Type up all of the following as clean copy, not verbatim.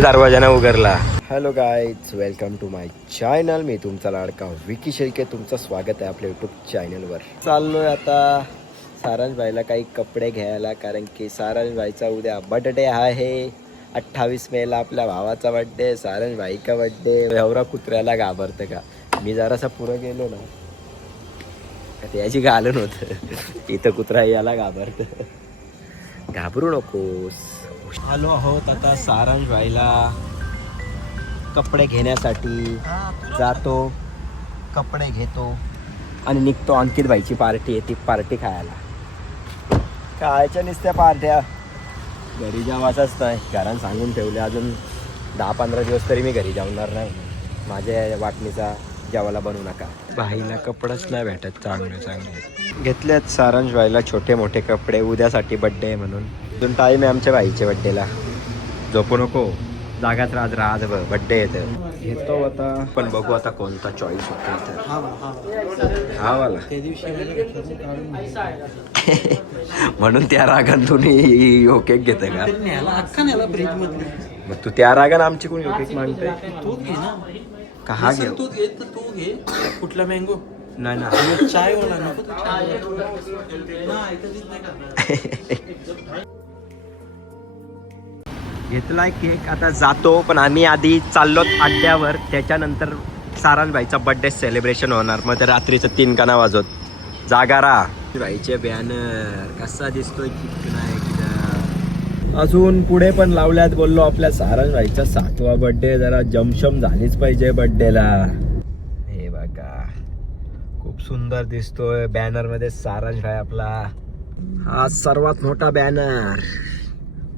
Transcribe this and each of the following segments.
दरवाजाने उघडला. Hello guys, welcome to my channel. मी तुमचा लाडका विकी शेळके. तुमचं स्वागत आहे आपल्या यूट्यूब चॅनलवर. चाललोय आता सारांश भाईला काही कपडे घ्यायला, कारण की सारांश भाईचा उद्या बर्थडे आहे. 28 मेला आपल्या भावाचा बर्थडे, सारांश भाई का बर्थडे. एवढा कुत्र्याला घाबरतं का? मी जरासा पुढं गेलो ना, त्याची घालून होतं. इथं कुत्रा याला घाबरतं. घाबरू नकोस. आलो आहोत आता सारांश भाईला कपडे घेण्यासाठी. जातो, कपडे घेतो आणि निघतो. अंकित भाईची पार्टी आहे, ती पार्टी खायला. खायच्या नुसत्या पार्ट्या, घरी जेवायचंच नाही. घरात सांगून ठेवले अजून 10-15 दिवस तरी मी घरी जाणार नाही. माझ्या वाटणीचा जेवायला बनवू नका. भाईला कपडेच नाही भेटत चांगले. घेतलेत सारांश भाईला छोटे मोठे कपडे उद्यासाठी बड्डे आहे म्हणून. अजून टाईम आहे आमच्या भाईच्या बड्डेला. झोपू नको, जागाच राज बड्डे येतं. घेतो आता, पण बघू आता कोणता चॉईस होतो इथं. हा वाला म्हणून त्या रागान तुम्ही योकेक घेत का? मग तू त्या रागान आमची कोण योकेक मागतोय? का हा घे? तू घे कुठला मँगो नाही ना, चाय वाला नको. घेतलाय केक. आता जातो, पण आम्ही आधी चाललो अड्ड्यावर. त्याच्यानंतर सारांश भाईचा बर्थडे सेलिब्रेशन होणार. मग रात्रीचं 3 काना वाजवत जागा राहा. भाईचे बॅनर कसा दिसतोय की नाही. अजून पुढे पण लावल्यात. बोललो आपल्या सारांश भाईचा 7वा बर्थडे, जरा जमशम झालीच पाहिजे बर्थडेला. हे बघा, खूप सुंदर दिसतोय. बॅनर मध्ये सारांश भाई आपला. हा सर्वात मोठा बॅनर.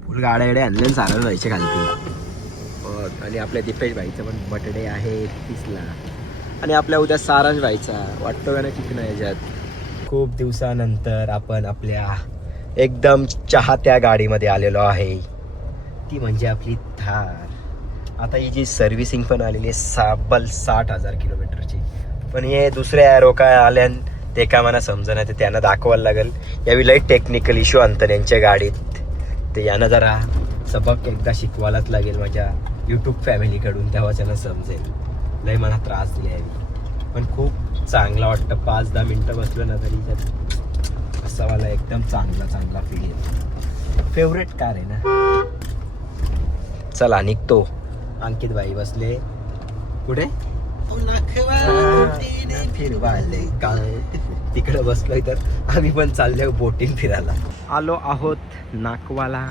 फुल गाड्या आणले सारांश भाईचे खालती. आणि आपल्या दीपेश भाईचा पण बर्थडे आहे 31ला. आणि आपल्या उद्या सारांश भाईचा. वाटतो का ना किती नाही याच्यात. खूप दिवसानंतर आपण आपल्या एकदम चाहत्या गाडीमध्ये आलेलो आहे. ती म्हणजे आपली थार. आता ही जी सर्व्हिसिंग पण आलेली आहे 60,000 किलोमीटरची. पण हे दुसऱ्या एरो काय आल्यान ते काय मला समजणार. ते त्यांना दाखवायला लागेल. यावेळी लई टेक्निकल इश्यू आणतं यांच्या गाडीत. ते यांना जरा सबक एकदा शिकवायलाच लागेल माझ्या यूट्यूब फॅमिलीकडून, तेव्हा त्यांना समजेल. लई मला त्रास दिला आहे, पण खूप चांगला वाटतं. 5-10 मिनटं बसलं ना तरी त्यात असा मला एकदम चांगला फील येतो. फेवरेट कार आहे ना. चला निघतो. अंकित भाई बसले कुठे फिरवाले का तिकडे बसलोय. तर आम्ही पण चाललोय बोटीन फिरायला. आलो आहोत नाकवाला.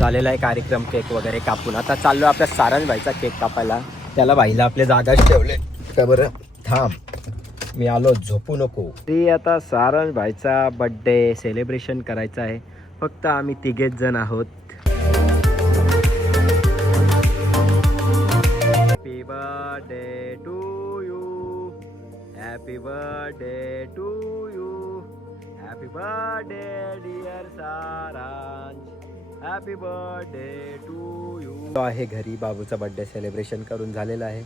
झालेला आहे कार्यक्रम. केक वगैरे कापून आता चाललो आपल्या सारांश भाईचा केक कापायला. त्याला भाईला आपल्या जागाच ठेवले का बरं. थांब, मी आलो, झोपू नको. ती आता सारांश भाईचा बर्थडे सेलिब्रेशन करायचा आहे. फक्त आम्ही 3 जण आहोत. Happy birthday to you, happy birthday to you, happy birthday dear Saransh, happy birthday to you. आहे घरी. बाबूचा बर्थडे सेलिब्रेशन करून झालेला आहे.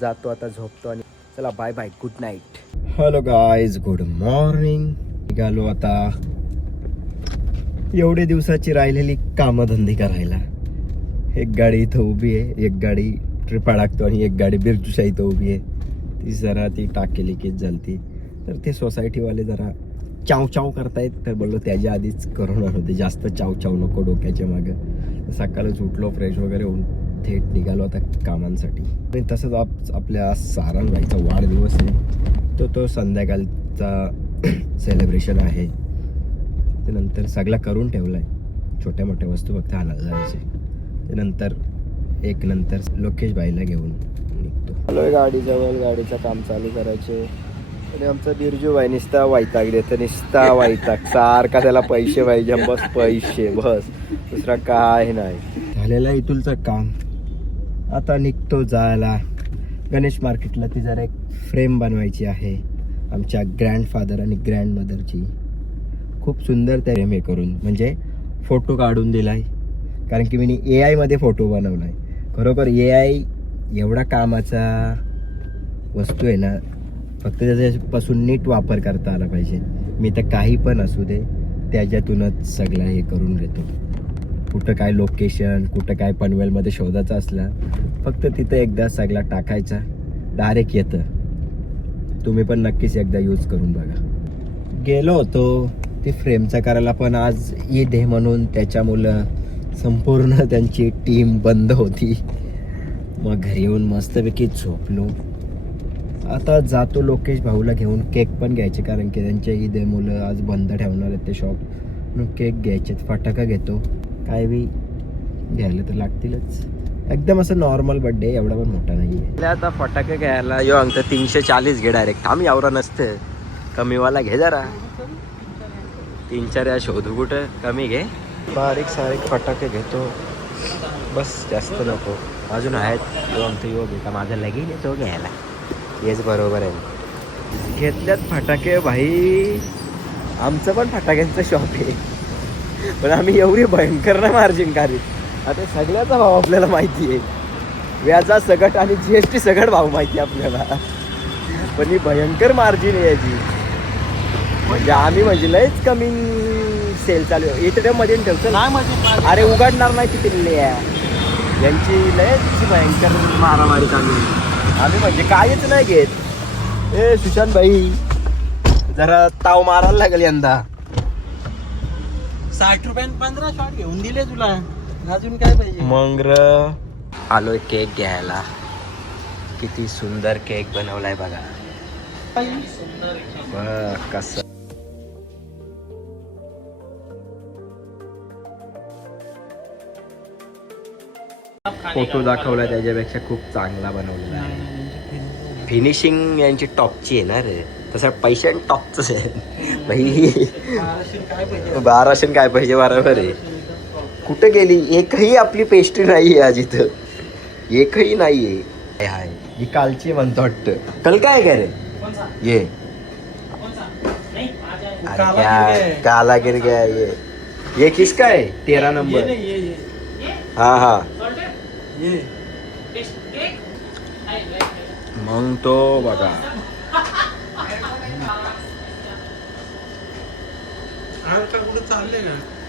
जातो आता, झोपतो. आणि चला bye bye, good night. Hello guys, good morning. निघालो आता एवढे दिवसाची राहिलेली कामधंदे करायला. एक गाडी इथं उभी आहे, एक गाडी ट्रिपा टाकतो आणि एक गाडी बिरजूशा इथं उभी आहे. ती जरा ती टाकेली केस झालती, तर ते सोसायटीवाले जरा चाव करतायत. तर बोललो त्याच्या आधीच करून होते, जास्त चाव नको डोक्याच्या मागं. सकाळच उठलो, फ्रेश वगैरे होऊन थेट निघालो आता कामांसाठी. आणि तसंच आपल्या सारांश भाईचा वाढदिवस आहे, तो संध्याकाळचा सेलिब्रेशन आहे. त्यानंतर सगळा करून ठेवला आहे. छोट्या मोठ्या वस्तू फक्त आणायला जायचे. त्यानंतर लोकेश भाईला घेऊन निघतो. गाडीजवळ गाडीचं काम चालू करायचे. आणि आमचा बिरजू भाई निस्ता वैतागले. तर निस्ता वैताग, सारखा त्याला पैसे पाहिजे. बस पैसे, बस, दुसरा काय नाही. झालेला इथूनचं काम. आता निघतो जायला गणेश मार्केटला. ती जरा एक फ्रेम बनवायची आहे आमच्या ग्रँडफादर आणि ग्रँडमदरची. खूप सुंदर त्या फ्रेम हे करून म्हणजे फोटो काढून दिलाय, कारण की मी AI मध्ये फोटो बनवलाय. खरोखर AI एवढा कामाचा वस्तू आहे ना, फक्त त्याच्यापासून नीट वापर करता आला पाहिजे. मी तर काही पण असू दे त्याच्यातूनच सगळं हे करून घेतो. कुठं काय लोकेशन, कुठं काय पनवेलमध्ये शोधायचं असला, फक्त तिथं एकदा सगळा टाकायचा, डायरेक्ट येतं. तुम्ही पण नक्कीच एकदा यूज करून बघा. गेलो होतो ती फ्रेमचा करायला, पण आज ईद आहे म्हणून त्याच्यामुळं संपूर्ण त्यांची टीम बंद होती. मग घरी येऊन मस्तपैकी झोपलो. आता जातो लोकेश भाऊला घेऊन. केक पण घ्यायचे, कारण की त्यांच्या ईद आहे, मुलं आज बंद ठेवणार आहेत ते शॉप. म्हणून केक घ्यायचे, फटाका घेतो. काय बी घ्यायला तर लागतीलच. एकदम असं नॉर्मल बर्थडे, एवढा पण मोठा नाही आहे. आता फटाके घ्यायला यो अंक 340 घे डायरेक्ट. आम्ही एवढा नसतं, कमीवाला घे जरा. 3-4 या शोधू कुठं, कमी घे. बारीक सारीक फटाके घेतो बस, जास्त नको. अजून आहेत यो अंक यो घे का, माझं लगीन आहे तो घ्यायला. हेच बरोबर आहे. घेतल्यात फटाके भाई. आमचं पण फटाक्यांचं शॉप आहे, पण आम्ही एवढी भयंकर ना मार्जिन काढीत. आता सगळ्याचा भाव आपल्याला माहिती आहे. व्याजा सगट आणि GST सगट भाव माहिती आहे आपल्याला, पण ही भयंकर मार्जिन आहे याची. म्हणजे आम्ही म्हणजे लयच कमी सेल चालू आहे. इथे मध्ये ठेवतो ना, अरे उघडणार नाही तिथे यांची लयच भयंकर मारामारी चालू आहे. आम्ही म्हणजे काहीच नाही घेत. सुशांत भाई जरा ताव मारायला लागेल यंदा. 60 रुपयात 15 शॉट घेऊन दिले तुला, अजून काय पाहिजे. मग आलोय केक घ्यायला. किती सुंदर केक बनवलाय बघा. कसं फोटो दाखवला त्याच्यापेक्षा खूप चांगला बनवलेला आहे. फिनिशिंग यांची टॉपची आहे ना रे, तसं पैसे टॉपच आहे भाई. 1200 काय पाहिजे, बरोबर आहे. कुठे गेली एकही आपली पेस्ट्री नाहीये आज इथं, एकही नाहीये. हाय ही कालची म्हणतो वाटतं. कल काय काय रे ये, काला गिर गया ये किसका है 13 नंबर. हाँ हाँ मग तो बघा.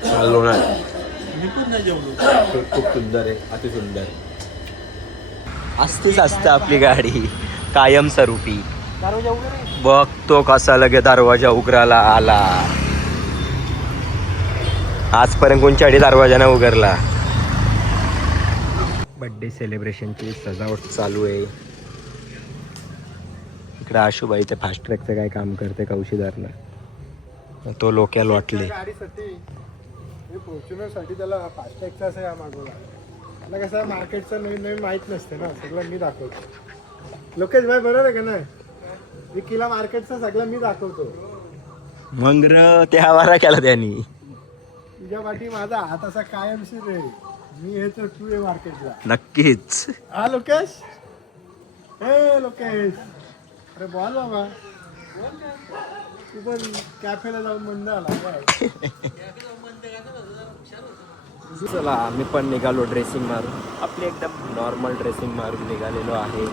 चाललो ना, खूप सुंदर आहे, अति सुंदर. असतीच असतं आपली गाडी कायमस्वरूपी. बघतो कसा लगे दरवाजा उघडायला आला. आजपर्यंत कोणच्या दरवाजा नाही उघडला. बर्थडे सेलिब्रेशनची सजावट चालू आहे. इकडे आशुबाई ते फास्ट ट्रॅकचं काय काम करते कौशीदारला. तो लोक्याला वाटले फॉर्च्युनरसाठी त्याला फास्ट टॅगचा असं मागवला. त्याला कसं मार्केटचं नवीन नवीन माहीत नसते ना, सगळं मी दाखवतो. लोकेश भाई बरोबर आहे का नाही, विकीला मार्केटचं सगळं मी दाखवतो. मग ते हवारा केला त्यांनी. तुझ्या पाठी माझा हात असा कायमशीर आहे. मी येतो, तू ये मार्केटला. नक्कीच. हा लोकेश, हे लोकेश, अरे बोल बाबा. तू पण कॅफेला जाऊन मंद आला काय. चला आम्ही पण निघालो ड्रेसिंग मारून. आपली एकदम नॉर्मल ड्रेसिंग मारून निघालेलो आहे.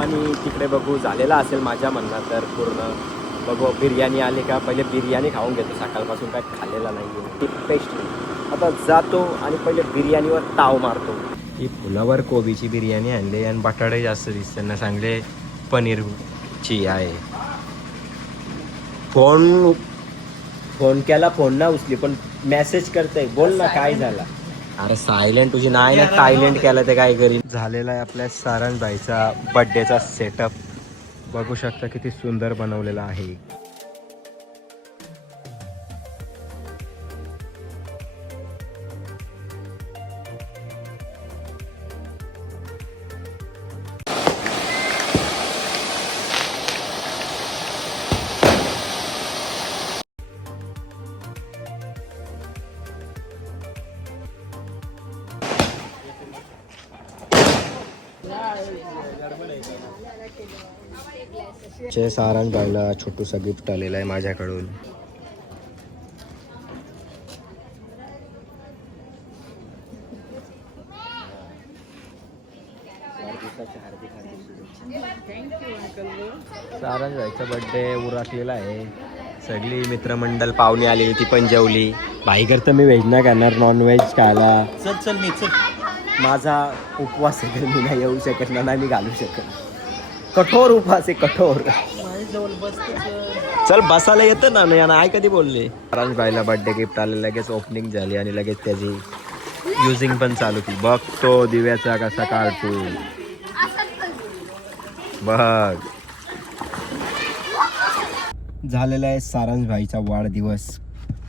आणि तिकडे बघू झालेला असेल माझ्या म्हणणं तर पूर्ण. बघू बिर्याणी आली का, पहिले बिर्याणी खाऊन घेतो. सकाळपासून काय खाल्लेला नाही आहे. पेस्ट्री आता जातो आणि पहिले बिर्याणीवर ताव मारतो. ही फुलावर कोबीची बिर्याणी आणली आणि बटाटे जास्त दिसताना चांगले पनीरची आहे. फोन केला, फोन ना उचली, पण मेसेज करते बोल ना काय झाला. अरे सायलेंट तुझी नाही ना, सायलेंट केलं ते काय करीन. झालेला आहे आपल्या सारंगबाईचा बर्थडेचा सेटअप. बघू शकता किती सुंदर बनवलेला आहे. सारांश भाईला छोटूसा गिफ्ट आलेला आहे माझ्याकडून. सारांश भाईचा बर्थडे उरकलेला आहे. सगळी मित्रमंडळ पाहुणे आली, ती पण जेवली. भाईकर तर मी व्हेज नाही खाणार, नॉन व्हेज खायला. चल चल मी चल. माझा उपवास आहे, तर मी नाही येऊ शकत ना, नाही मी घालू शकत. कठोर उपवास आहे, कठोर. माझ्याजवळ बसते. चल बसायला येतं ना, मी आई कधी बोलले. सारांश भाईला बर्थडे गिफ्ट आले, लगेच ओपनिंग झाली आणि लगेच त्याची युजिंग पण चालू केली. बघतो दिव्याचा कसा कार्टून बघ. झालेला आहे सारांश भाईचा वाढदिवस.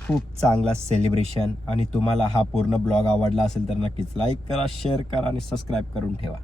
खूप चांगला सेलिब्रेशन. आणि तुम्हाला हा पूर्ण ब्लॉग आवडला असेल तर नक्कीच लाईक करा, शेअर करा आणि सबस्क्राईब करून ठेवा.